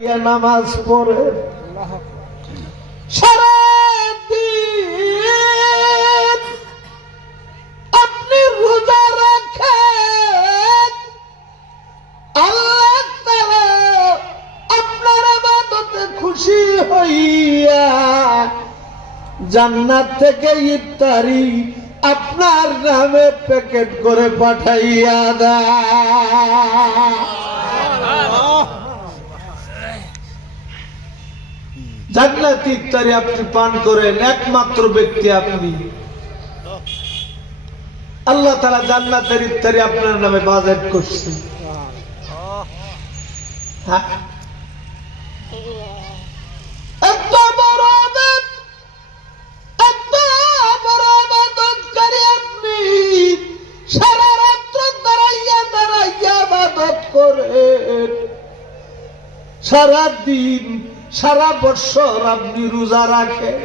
নামাজ পড়ে সারাদিন আপনি রোজা রাখেন, আল্লাহ তাআলা আপনার ইবাদতে খুশি হইয়া জান্নাত থেকে ইফতারি আপনার নামে প্যাকেট করে পাঠাইয়া দেয়। জান্নাতি ইফতারি আপনি পান করেন, একমাত্র ব্যক্তি আপনি। আল্লাহ তাআলা জান্নাতের ইফতারি আপনার নামে বাজেট করছে। এত বড় ইবাদতকারী আপনি, সারা রাত্র দাঁড়াইয়া দাঁড়াইয়া ইবাদত করেন, সারাদিন সারা বছর আপনি রোজা রাখেন।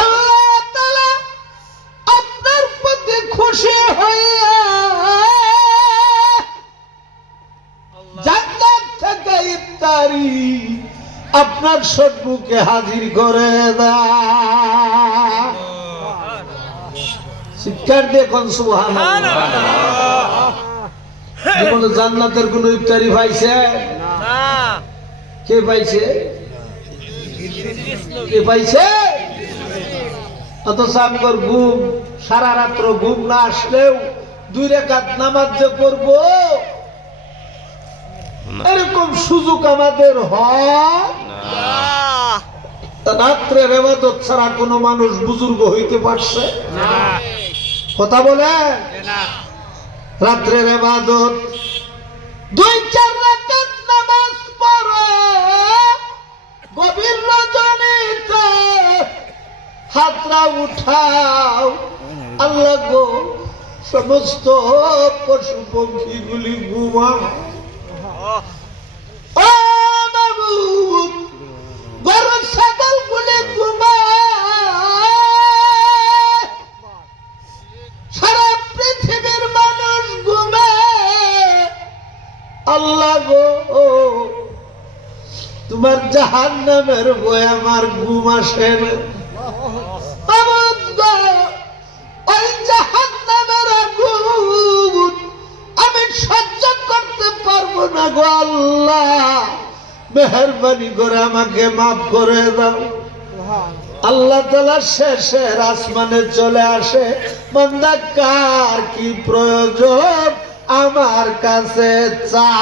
আল্লাহ তাআলা আপনার প্রতি খুশি হইয়া জান্নাত থেকে ইফতারি আপনার সম্মুখে হাজির করে দেয়। চিৎকার দিয়ে কোন সুবহানাল্লাহ। জান্নাতের কোন ইফতারি পাইছে? কে পাইছে? কে পাইছে? অথচ আমগর ঘুম, সারা রাত্র ঘুম না আসলেও 2 রাকাত নামাজ যে পড়বো, এরকম সুযোগ আমাদের হয় না। রাত্রের ইবাদত ছাড়া কোন মানুষ বুজুর্গ হইতে পারছে না? কথা বলে রাত্রের ইবাদত 2-4 রাকাত নামাজ পড়ে গভীর রজনীতে হাতরা উঠাও, আল্লাহ গো সমস্ত পশু পক্ষীগুলি ঘুমায়। ও মাবুদ, গরু ছাগলগুলি ঘুমায়, সারা পৃথিবীর মানুষ ঘুমায়। আল্লাহ গো, তোমার জাহান্নামের ভয় আমার ঘুম আসে না। ওই জাহান্নামের আগুন আমি সহ্য করতে পারবো না গো আল্লাহ, মেহেরবানি করে আমাকে মাফ করে দাও। আল্লাহ তাআলা শেষের আসমানে চলে আসে, বান্দা কার কি প্রয়োজন আমার কাছে চা।